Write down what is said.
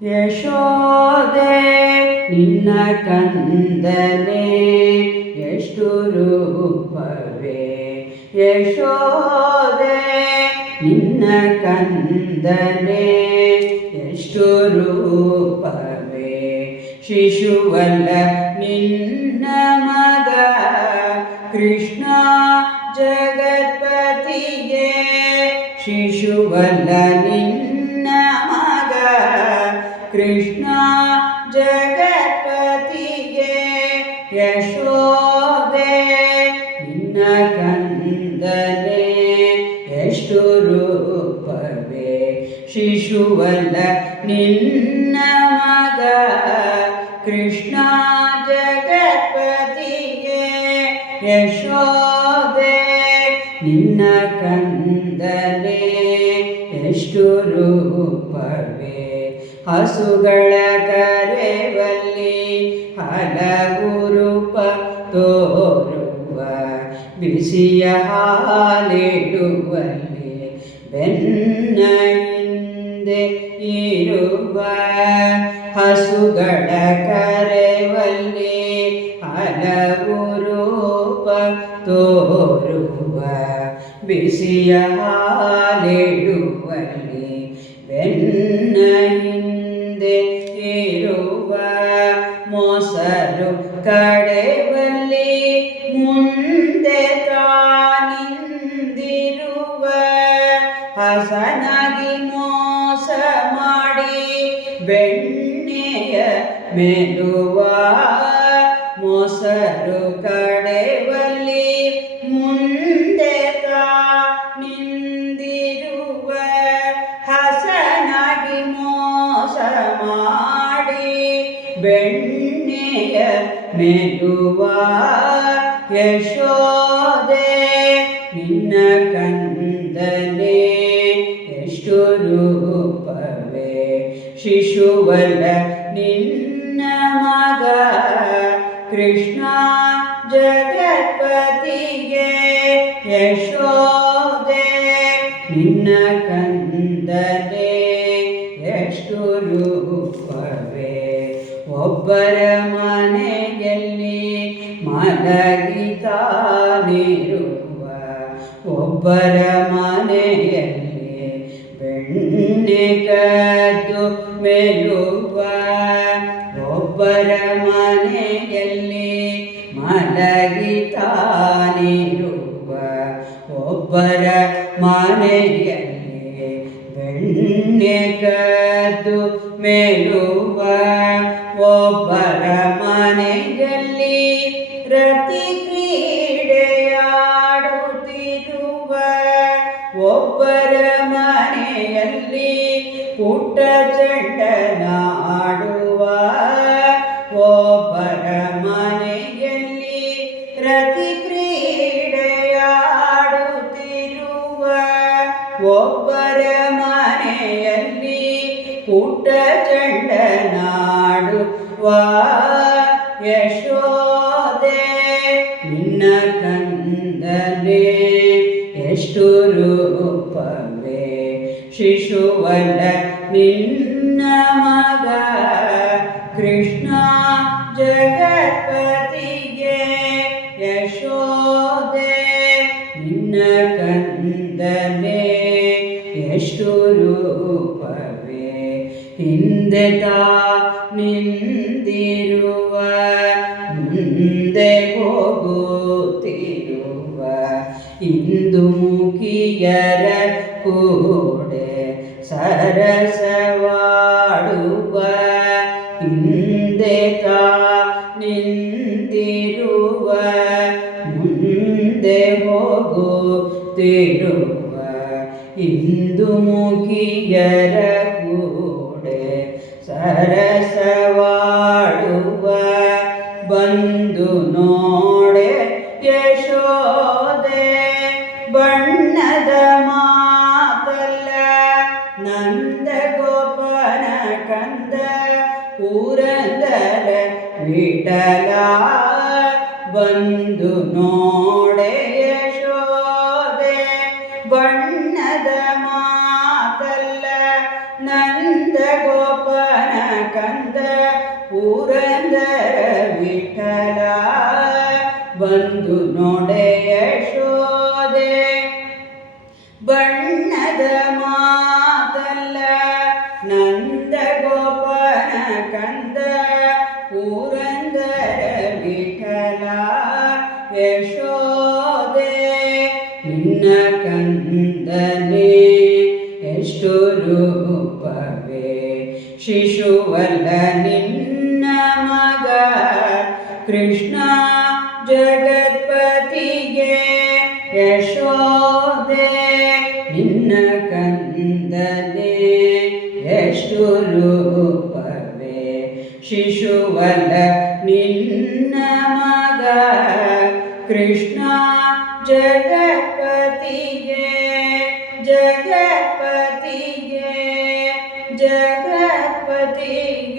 ಯಶೋದೆ ನಿನ್ನ ಕಂದನೆ ಎಷ್ಟು ರೂಪವೇ ಯಶೋದೆ ನಿನ್ನ ಕಂದನೆ ಎಷ್ಟು ರೂಪವೇ ಶಿಶುವಲ್ಲ ನಿನ್ನ ಮಗ ಕೃಷ್ಣ ಜಗತ್ಪತಿಗೆ ಶಿಶುವಲ್ಲ ನಿನ್ನ ಮಗ ಕೃಷ್ಣ ಜಗತ್ಪತಿಗೆ ಯಶೋದೆ ನಿನ್ನ ಕಂದನೆ ಎಷ್ಟು ರೂಪವೇ ಶಿಶುವಲ್ಲ ನಿನ್ನ ಮಗ ಕೃಷ್ಣ ಜಗತ್ಪತಿಗೆ ಯಶೋದೆ ನಿನ್ನ ಕಂದನೆ ಎಷ್ಟು ರೂಪವೇ ಹಸುಗಳ ಕರೆವಲ್ಲಿ ಹಲವು ರೂಪ ತೋರುವ ಬಿಸಿಯ ಹಾಲಿಡುವಲ್ಲಿ ಬೆನ್ನ ಹಿಂದೆ ಇರುವ ಹಸುಗಳ ಕರೆವಲ್ಲಿ ಹಲವು ರೂಪ ತೋರುವ ಬಿಸಿಯ ಹಾಲಿಡುವಲ್ಲಿ ಬೆನ್ನ ಹಿಂದೆ ಇರುವ ಮೊಸರು ಕಡೆವಲ್ಲಿ ಮುಂದೆ ತಾನಿಂದಿರುವ ಹಸನಾಗಿ ಮೋಸ ಮಾಡಿ ಬೆಣ್ಣೆಯ ಮೆಲುವ ಮೊಸರು ಕಡೆವಲ್ಲಿ ಮುಂದೆ ನಿಂದಿರುವ ಹಸನಾಗಿ ಮೋಸ ಮಾಡಿ ಬೆಣ್ಣೆಯ ಮೆಲುವ ಯಶೋದೆ ನಿನ್ನ ಕಂದನೆ ಎಷ್ಟು ರೂಪವೇ ಶಿಶುವಲ್ಲ ನಿನ್ನ ಮಗ ಕೃಷ್ಣ ಜಗತ್ಪತಿಗೆ ಯಶೋದೆ ನಿನ್ನ ಕಂದನೆ ಎಷ್ಟು ರೂಪವೇ ಒಬ್ಬರ ಮನೆಯಲ್ಲಿ ಮಲಗಿತಾನಿರುವ ಒಬ್ಬರ ಮನೆಯಲ್ಲಿ ಬೆಣ್ಣೆ ಕದ್ದು ಮೆಲುವ ಒಬ್ಬರ ಮನೆಯಲ್ಲಿ ಮಲಗಿತಾನಿರುವ ಒಬ್ಬರ ಮನೆಯಲ್ಲಿ ಬೆಣ್ಣೆ ಕದ್ದು ಮೆಲುವ ಒಬ್ಬರ ಮನೆಯಲ್ಲಿ ರತಿ ಕ್ರೀಡೆಯಾಡುತ್ತಿರುವ ಒಬ್ಬರ ಮನೆಯಲ್ಲಿ ಪುಟ್ಟ ಚಂಡನಾಡುವ ಒಬ್ಬರ ಮನೆಯಲ್ಲಿ ರತಿ ಕ್ರೀಡೆಯಾಡುತ್ತಿರುವ ಒಬ್ಬರ ಮನೆಯಲ್ಲಿ ಪುಟ್ಟ ಚಂಡನಾಡುವ ಯಶೋದೆ ನಿನ್ನ ಕಂದನೆ ಎಷ್ಟು ರೂಪವೇ ಶಿಶುವಲ್ಲ ನಿನ್ನ ಮಗ ಕೃಷ್ಣ ಜಗತ್ಪತಿಗೆ ಯಶೋದೆ ನಿನ್ನ ಕಂದನೆ ಎಷ್ಟು ರೂಪವೇ ಹಿಂದೆ ನಿಂದಿರುವ ಮುಂದೆ ಹೋಗುತ್ತಿರುವ ಇಂದು ಮುಖಿಯರ ಕೂಡೆ ಸರಸವಾಡುವ ಹಿಂದೆ ನಿಂದಿರುವ ಮುಂದೆ ಹೋಗುತ್ತಿರುವ ಇಂದು ಮುಖಿಯರ ಕೂಡೆ ಸರಸವಾಡುವ ಬಂದು ನೋಡೆ ಯಶೋದೆ ಬಣ್ಣದ ಮಾತಲ್ಲ ನಂದ ಗೋಪನ ಕಂದ ಪುರಂದರ ವಿಠಲ ಬಂದು ನೋಡೆ ಯಶೋದೆ ಬಣ್ಣದ ಮಾತಲ್ಲ ನನ್ನ ನಂದ ಗೋಪನ ಕಂದ ಪುರಂದರ ವಿಠಲ ಬಂದು ನೋಡೆ ಯಶೋದೆ ಬಣ್ಣದ ಮಾತಲ್ಲ ನಂದ ಗೋಪನ ಕಂದ ಪುರಂದರ ವಿಠಲ ಯಶೋದೆ ನಿನ್ನ ಕಂದನೆ ಎಷ್ಟು ರೂಪವೇ ಶಿಶುವಲ್ಲ ನಿನ್ನ ಮಗ ಕೃಷ್ಣ ಜಗತ್ಪತಿಗೆ ಯಶೋದೆ ನಿನ್ನ ಕಂದನೆ ಎಷ್ಟು ರೂಪವೇ ಶಿಶುವಲ್ಲ ನಿನ್ನ ಮಗ ಕೃಷ್ಣ ಜಗತ್ಪತಿಗೆ ಜಗತ್ಪತಿಗೆ ಜಗತ್ಪತಿಗೆ